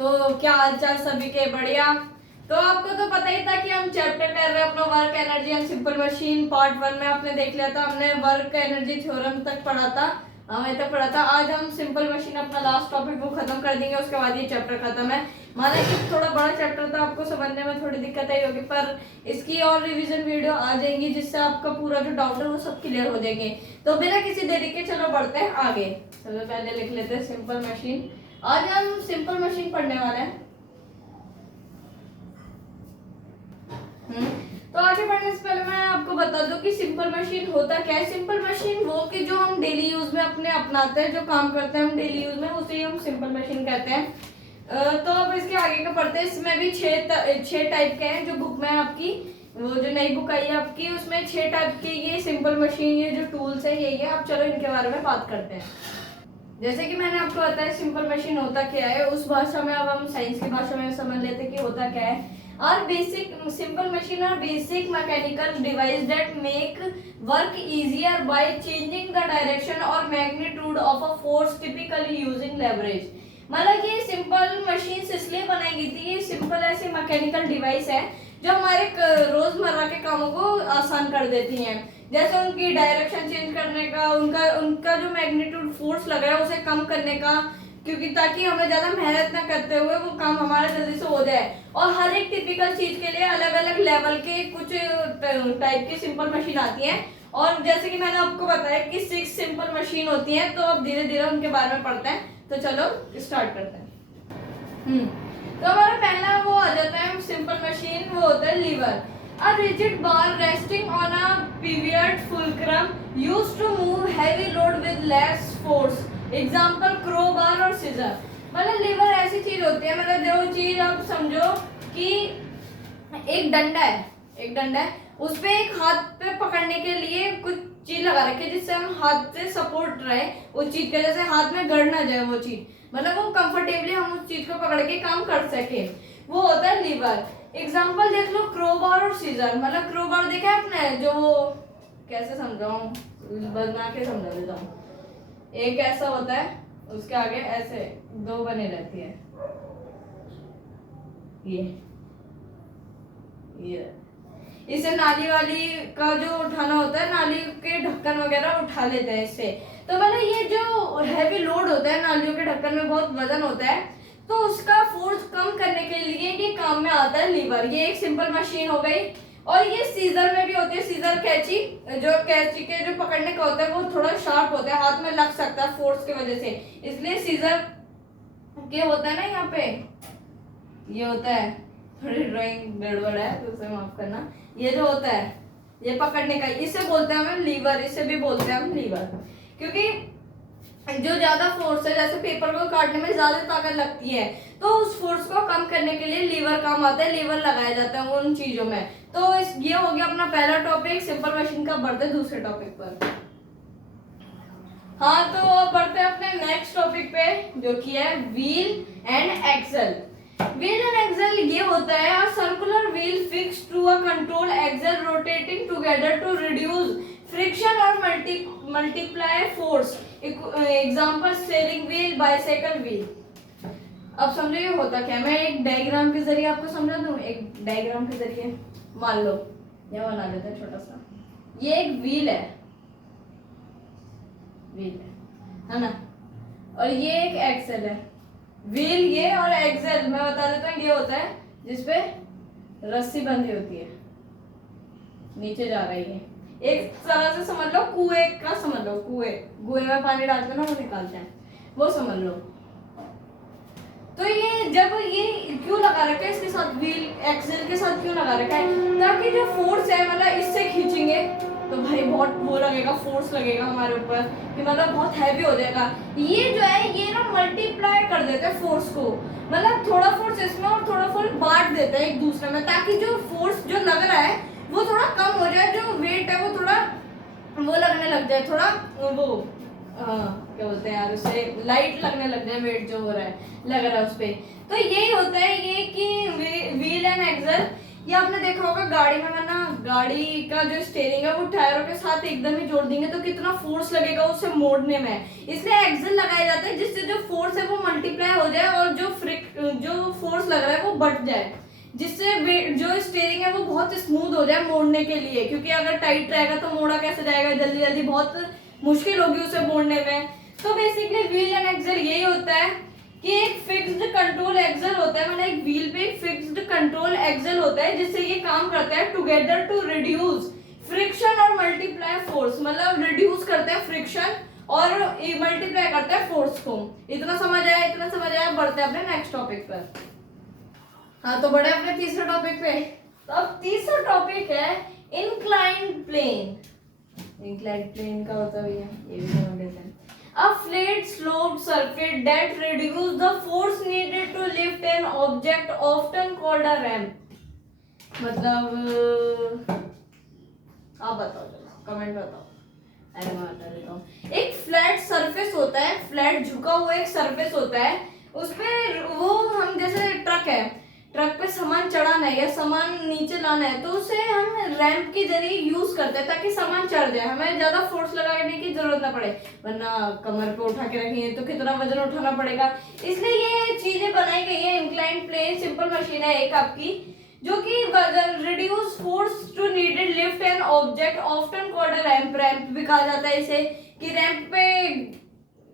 तो क्या हालचाल सभी के? बढ़िया। तो आपको तो पता ही था कि हम चैप्टर कर रहे हैं अपना work energy and simple machine. Part 1 में आपने देख लिया था, हमने वर्क एनर्जी थ्योरम तक पढ़ा था, हमें तक पढ़ा था। आज हम सिंपल मशीन अपना लास्ट टॉपिक वो खत्म कर देंगे, उसके बाद ये चैप्टर खत्म है। माना कि थोड़ा बड़ा चैप्टर था, आपको समझने में थोड़ी दिक्कत आई होगी, पर इसकी और रिवीजन वीडियो आ जाएंगी जिससे आपका पूरा जो डाउट है वो सब क्लियर हो जाएंगे। तो बिना किसी देरी के चलो बढ़ते हैं आगे। चलो पहले लिख लेते हैं सिंपल मशीन। आज हम सिंपल मशीन पढ़ने वाले हैं। तो आगे बढ़ने से पहले मैं आपको बता दूं कि सिंपल मशीन होता क्या है। सिंपल मशीन वो कि जो हम डेली यूज में अपने अपनाते हैं, जो काम करते हैं हम डेली यूज में, उसे हम सिंपल मशीन कहते हैं। तो अब इसके आगे का पढ़ते हैं। इसमें भी छह टाइप के हैं। जो बुक में आपकी वो जो नई बुक आई है आपकी, उसमें 6 टाइप के ये सिंपल मशीन, ये जो टूल्स है यही है। अब चलो इनके बारे में बात करते हैं। जैसे कि मैंने आपको बताया सिंपल मशीन होता क्या है, उस भाषा में अब हम साइंस की भाषा में समझ लेते हैं कि होता क्या है। Our basic simple machine are basic mechanical device that make work easier by changing the direction or magnitude of a force typically using leverage। मतलब ये सिंपल मशीन इसलिए बनाई गई थी, ये सिंपल ऐसी मैकेनिकल डिवाइस है जो हमारे रोजमर्रा के कामों को आसान कर देती हैं। जैसे उनकी डायरेक्शन चेंज करने का, उनका जो मैग्नीट्यूड फोर्स लग रहा है उसे कम करने का, क्योंकि ताकि हमें ज्यादा मेहनत ना करते हुए वो काम हमारा जल्दी से हो जाए। और हर एक टिपिकल चीज के लिए अलग अलग लेवल के कुछ टाइप की सिंपल मशीन आती हैं। और जैसे कि मैंने आपको बताया कि 6 सिंपल मशीन होती हैं, तो अब धीरे धीरे उनके बारे में पढ़ते हैं। तो चलो स्टार्ट करते हैं। तो हमारा पहला वो आ जाता है सिंपल मशीन, वो होता है liver. A rigid bar resting on a pivot fulcrum used to move heavy load with less force। Example crowbar और scissor। मतलब लीवर ऐसी चीज होती है, मतलब जो चीज आप समझो कि एक डंडा है, उस पे एक हाथ पे पकड़ने के लिए कुछ चीज लगा रखी है जिससे हम हाथ से सपोर्ट रहे उस चीज के, जैसे हाथ में गड़ ना जाए वो चीज, मतलब वो कंफर्टेबली हम उस चीज को पकड़ के काम कर सके, वो होता है लीवर। एग्जाम्पल देख लो क्रोबार और सीजर। मतलब क्रोबार देखा है आपने, जो वो कैसे समझाऊं, बना के समझा देता हूँ। एक ऐसा होता है, उसके आगे ऐसे 2 बने रहती है, ये इसे नाली वाली का जो उठाना होता है, नाली के ढक्कन वगैरह उठा लेते हैं इससे। तो मतलब ये जो हैवी लोड होता है, नालियों के ढक्कन में बहुत वजन होता है, तो उसका फोर्स कम करने के लिए ये काम में आता है लीवर। ये एक सिंपल मशीन हो गई। और ये सीजर में भी होती है। सीजर कैंची, जो कैंची के जो पकड़ने का होता है वो थोड़ा शार्प होता है, हाथ में लग सकता है फोर्स की वजह से, इसलिए सीजर के होता है ना यहाँ पे, ये होता है। थोड़ी ड्राइंग गड़बड़ है तो उसे माफ करना। ये जो होता है ये पकड़ने का, इसे बोलते हैं हम लीवर, इसे भी बोलते हैं हम लीवर। क्योंकि जो ज्यादा फोर्स है, जैसे पेपर को काटने में ज्यादा ताकत लगती है, तो उस फोर्स को कम करने के लिए लीवर काम आता है, लीवर लगाया जाता है उन चीजों में। तो ये हो गया अपना पहला टॉपिक सिंपल मशीन का। बढ़ते दूसरे टॉपिक पर। हाँ, तो बढ़ते हैं अपने नेक्स्ट टॉपिक पे, जो कि है wheel and axle. Wheel and axle ये होता है a circular wheel fixed to a control axle rotating together to reduce friction और multiply force. Example steering wheel, bicycle wheel. अब समझो ये होता क्या है, मैं एक डायग्राम के जरिए आपको समझा दूं। एक डायग्राम के जरिए मान लो, ये बना लेते हैं छोटा सा। ये एक व्हील है ना, और ये एक एक्सेल है। व्हील ये और एक्सेल मैं बता देता हूँ, ये होता है जिसपे रस्सी बंधी होती है, नीचे जा रही है। एक तरह से समझ लो कुएं का, समझ लो कुएं में पानी डालते ना, वो निकालते हैं, वो समझ लो। तो ये जब ये क्यों लगा रखा है इसके साथ, व्हील एक्सेल के साथ क्यों लगा रखा है, ताकि जो फोर्स है मतलब इससे खींचेंगे तो भाई बहुत वो लगेगा, फोर्स लगेगा हमारे ऊपर कि मतलब बहुत हैवी हो जाएगा। ये जो है ये ना मल्टीप्लाई कर देते हैं फोर्स को, मतलब थोड़ा फोर्स इसमें और थोड़ा फोर्स बांट देते हैं एक दूसरे में, ताकि जो फोर्स जो लग रहा है वो थोड़ा कम हो जाए, जो वेट है वो थोड़ा वो लगने लग जाए, थोड़ा वो क्या बोलते हैं यार, उसे लाइट लगने लग जाए, वेट जो हो रहा है लग रहा है उस पर। तो यही होता है ये कि व्हील एंड एक्सल। ये आपने देखा होगा गाड़ी में, मैं ना गाड़ी का जो स्टीयरिंग है वो टायरों के साथ एकदम ही जोड़ देंगे तो कितना फोर्स लगेगा उसे मोड़ने में, इसलिए एक्सल लगाया जाता है जिससे जो फोर्स है वो मल्टीप्लाई हो जाए और जो फोर्स लग रहा है वो बढ़ जाए, जिससे जो स्टीयरिंग है वो बहुत स्मूथ हो जाए मोड़ने के लिए, क्योंकि अगर टाइट रहेगा तो मोड़ा कैसे जाएगा, जल्दी जल्दी बहुत मुश्किल होगी उसे मोड़ने में। तो बेसिकली व्हील एंड एक्सल यही होता है कि एक फिक्स्ड कंट्रोल एक्सल होता है, मतलब एक व्हील पे एक फिक्स्ड कंट्रोल एक्सल होता है जिससे ये काम करता है टुगेदर टू रिड्यूस फ्रिक्शन और मल्टीप्लाई फोर्स, मतलब रिड्यूस करते हैं फ्रिक्शन और मल्टीप्लाई करता है फोर्स को। इतना समझ आया, इतना समझ आया, बढ़ते हैं अपने नेक्स्ट टॉपिक पर। हाँ तो बढ़े अपने तीसरे टॉपिक पे। तो अब तीसरा टॉपिक है इंक्लाइंड प्लेन। इंक्लाइंड प्लेन का होता है ये भी समझ लेते हैं। A flat sloped surface that reduces the force needed to lift an object, often called a ramp। मतलब आप बताओ, चलो कमेंट बताओ। अरे मैं बता देता हूँ। एक फ्लैट सरफेस होता है, फ्लैट झुका हुआ एक सरफेस होता है, उस पे वो हम जैसे ट्रक है, ट्रक पे सामान चढ़ाना है या सामान नीचे लाना है तो उसे हम रैंप के जरिए यूज करते हैं ताकि सामान चढ़ जाए, हमें ज्यादा फोर्स लगाने की जरूरत ना पड़े, वरना कमर पे उठा के रखेंगे तो कितना वजन उठाना पड़ेगा। इसलिए ये चीजें बनाई गई है। इंक्लाइंड प्लेन सिंपल मशीन है एक आपकी जो कि reduce force to needed lift an object, often called a ramp. Ramp भी कहा जाता है इसे, कि रैंप पे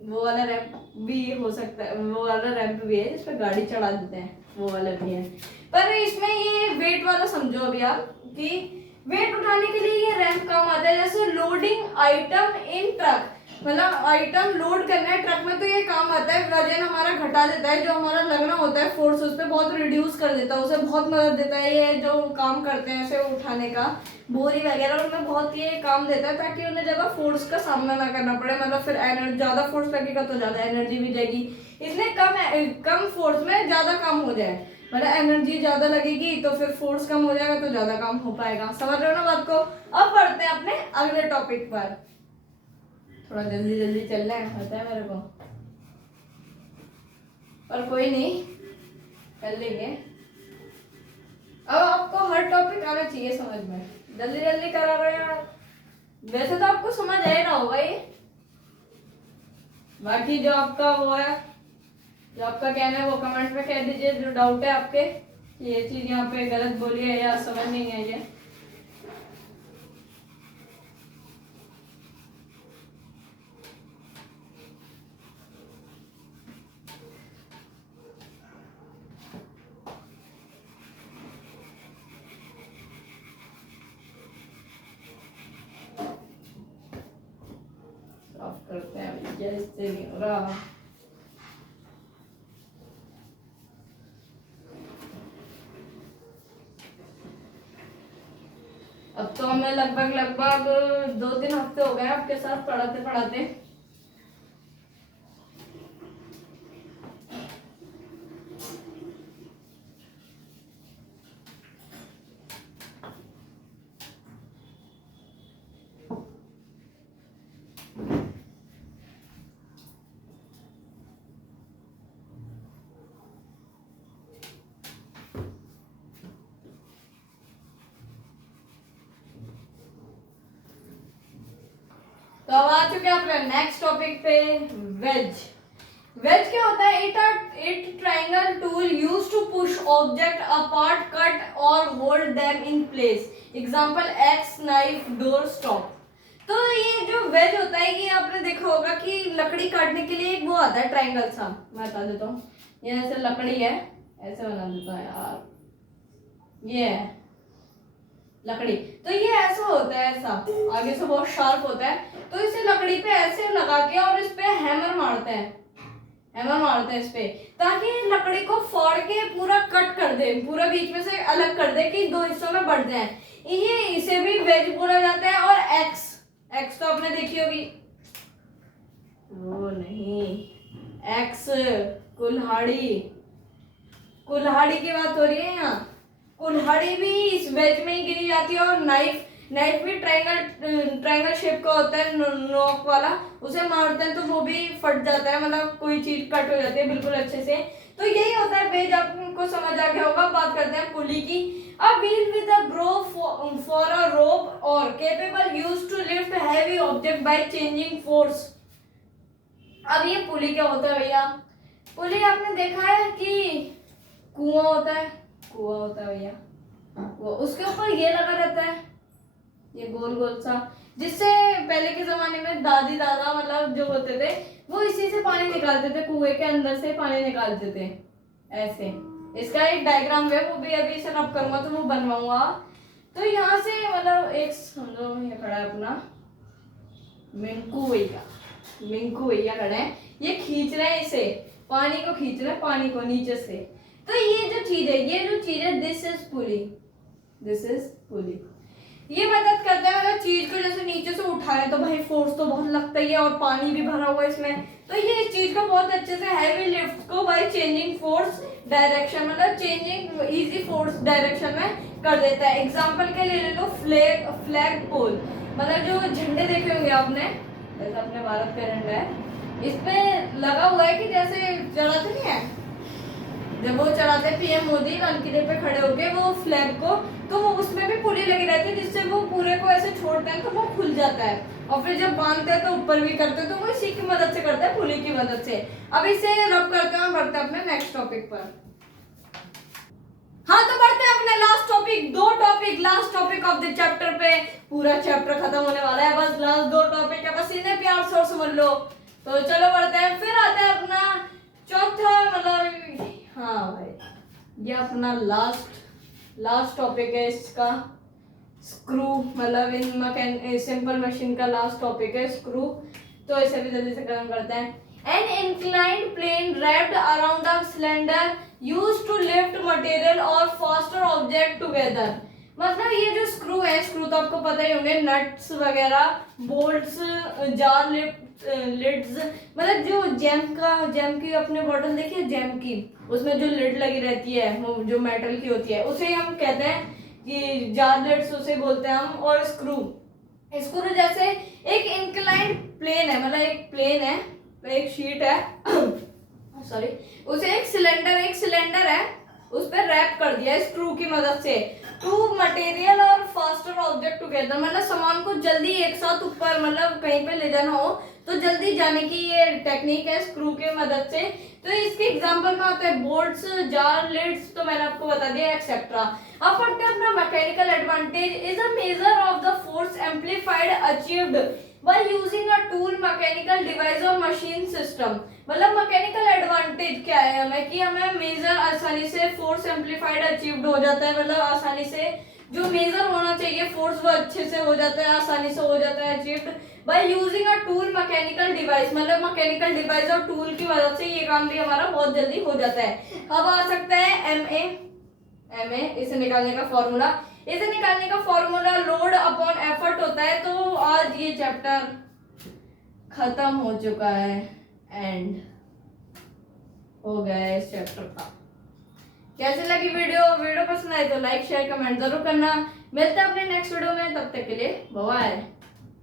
वो वाला रैंप भी हो सकता है, वो वाला रैंप भी है जिसपे गाड़ी चढ़ा देते हैं, वो वाला भी है। पर इसमें ये वेट वाला समझो अभी आप कि वेट उठाने के लिए ये रैंप काम आता है, जैसे लोडिंग आइटम इन ट्रक, मतलब आइटम लोड करना है ट्रक में तो ये काम आता है, वजन हमारा घटा देता है, जो हमारा लगना होता है फोर्स उस पर बहुत रिड्यूस कर देता है, उसे बहुत मदद देता है ये जो काम करते हैं ऐसे उठाने का, बोरी वगैरह उनमें बहुत ये काम देता है ताकि उन्हें ज्यादा फोर्स का सामना ना करना पड़े, मतलब फिर एनर्जी ज्यादा फोर्स लगेगा तो ज्यादा एनर्जी भी जाएगी, इसलिए कम फोर्स में ज्यादा काम हो जाए, मतलब एनर्जी ज्यादा लगेगी तो फिर फोर्स कम हो जाएगा तो ज्यादा काम हो पाएगा। समझ रहे हो ना बात को। अब बढ़ते हैं अपने अगले टॉपिक पर, थोड़ा जल्दी जल्दी चल रहे हैं पता है मेरे को, पर कोई नहीं कर लेंगे। अब आपको हर टॉपिक आना चाहिए समझ में, जल्दी जल्दी करा रहे हैं यार, वैसे तो आपको समझ आ रहा होगा ये, बाकी जो आपका वो है, जो आपका कहना है वो कमेंट में कह दीजिए, जो डाउट है आपके ये चीज यहाँ पे गलत बोली है या समझ नहीं आई है। करते हैं जैसे नहीं हो रहा। अब तो हमें लगभग 2-3 हफ्ते हो गए आपके साथ पढ़ाते पढ़ाते। तो अब आ चुके हैं अपने नेक्स्ट टॉपिक पे, वेज। वेज क्या होता है? It triangle tool used to push object apart, cut और hold them in place. Example axe, knife, door, stop. तो ये जो वेज होता है ये आपने देखा होगा कि लकड़ी काटने के लिए एक वो आता है ट्रायंगल सा, मैं बता देता हूँ। ये ऐसे लकड़ी है, ऐसे बना देता है यार, ये है लकड़ी, तो ये ऐसा होता है, ऐसा आगे से बहुत शार्प होता है, तो इसे लकड़ी पे ऐसे लगा के और इस पे हैमर मारते हैं इस पे, ताकि लकड़ी को फोड़ के पूरा कट कर दे, पूरा बीच में से अलग कर दे कि 2 हिस्सों में बढ़ जाए। ये इसे भी वेज बोला जाता है। और एक्स तो आपने देखी होगी, वो नहीं, एक्स कुल्हाड़ी की बात हो रही है यहाँ। कुल्हाड़ी भी इस वेज में ही गिरी जाती है। और नाइफ भी ट्रायंगल शेप का होता है, नोक वाला, उसे मारते हैं तो वो भी फट जाता है, मतलब कोई चीज कट हो जाती है बिल्कुल अच्छे से। तो यही होता है वेज, आपको समझ आ गया होगा। बात करते हैं पुली की। A wheel with a Grove for a object by changing force. अब ये पुली क्या होता है भैया? पुली आपने देखा है कि कुआं होता है, कुआं होता है भैया, वो उसके ऊपर ये लगा रहता है, ये गोल गोल सा, जिससे पहले के जमाने में दादी दादा मतलब जो होते थे वो इसी से पानी निकालते थे, कुएं के अंदर से पानी निकालते थे ऐसे। इसका एक डायग्राम है, वो भी अभी से रब करूंगा तो वो बनवाऊंगा। तो यहाँ से मतलब एक समझो ये खड़ा है अपना मिंकू भैया, मिंकू भैया खड़े हैं, ये खींच रहे हैं इसे, पानी को खींच रहे हैं, पानी को नीचे से। तो ये जो चीज है, ये जो चीज है, this is pulley, this is pulley. ये मदद करता है मतलब चीज को जैसे नीचे से उठाए तो भाई फोर्स तो बहुत लगता ही है और पानी भी भरा हुआ है इसमें, तो ये इस चीज को बहुत अच्छे से हैवी लिफ्ट को बाय चेंजिंग फोर्स डायरेक्शन मतलब चेंजिंग इजी फोर्स डायरेक्शन में कर देता है। एग्जांपल के लिए ले लो फ्लैग, फ्लैग पोल, मतलब जो झंडे देखे होंगे आपने, जैसे अपने भारत का झंडा है, इस पे लगा हुआ है कि जैसे चढ़ाते नहीं है, जब वो चढ़ाते पीएम मोदी लाल किले पे खड़े होके वो फ्लैग को, तो वो उसमें भी पुली लगी रहती है जिससे वो पूरे को ऐसे छोड़ते हैं तो वो खुल जाता है, और फिर जब बांधते हैं तो ऊपर भी करते हैं, तो वो इसी की मदद से करते हैं, पुली की मदद से। अब इसे रब करते हैं, बढ़ते हैं अपने नेक्स्ट टॉपिक पर। हाँ तो बढ़ते हैं अपने लास्ट टॉपिक, दो topic last topic of the chapter पे, पूरा चैप्टर खत्म होने वाला है, बस लास्ट दो टॉपिक है, बस इन्हें प्यार से और समझ लो। तो चलो बढ़ते हैं, फिर आता है अपना चौथा मतलब, हाँ भाई ये अपना लास्ट टॉपिक है इसका, स्क्रू, मतलब इन सिंपल मशीन का लास्ट टॉपिक है स्क्रू। तो इसे भी जल्दी से खत्म करते हैं। An inclined plane wrapped around a cylinder used to lift material or faster object together। मतलब ये जो स्क्रू है, स्क्रू तो आपको पता ही होंगे, नट्स वगैरह, बोल्ट्स, जार लिड्स, मतलब जो जैम की अपने बॉटल देखिए जैम की, उसमें जो लिड लगी रहती है वो जो मेटल की होती है उसे हम कहते हैं कि जार लिड्स उसे बोलते हैं हम। और स्क्रू, स्क्रू जैसे एक इंक्लाइंड प्लेन है, मतलब एक प्लेन है, एक शीट है सॉरी, उसे एक सिलेंडर है, उस पर रैप कर दिया स्क्रू की मदद से, टू मटेरियल और फास्टर ऑब्जेक्ट टुगेदर, मतलब सामान को जल्दी एक साथ ऊपर मतलब कहीं पे ले जाना हो तो जल्दी जाने की ये टेक्निक है स्क्रू के मदद से। तो इसके एग्जांपल में होते हैं बोल्ट्स, जार, लिड्स, तो मैंने आपको बता दिया एक्सेट्रा। अब पढ़ते हैं अपना mechanical advantage is a measure of the force amplified achieved by using a tool, mechanical device और मशीन सिस्टम। मतलब मैकेनिकल एडवांटेज क्या है हमें, कि हमें मेजर आसानी से फोर्स एम्पलीफाइड अचीव्ड हो जाता है, मतलब आसानी से जो मेजर होना चाहिए फोर्स वो अच्छे से हो जाता है, आसानी से हो जाता है achieved by using a tool, mechanical device, मतलब मैकेनिकल डिवाइस और टूल की मदद से ये काम भी हमारा बहुत जल्दी हो जाता है। अब आ सकता है एम ए, इसे निकालने का फॉर्मूला, इसे निकालने का फॉर्मूला लोड अपॉन एफर्ट होता है। तो आज ये चैप्टर खत्म हो चुका है, एंड हो गया है इस चैप्टर का। कैसे लगी वीडियो पसंद आए तो लाइक शेयर कमेंट जरूर करना। मिलते हैं अपने नेक्स्ट वीडियो में, तब तक के लिए बाय।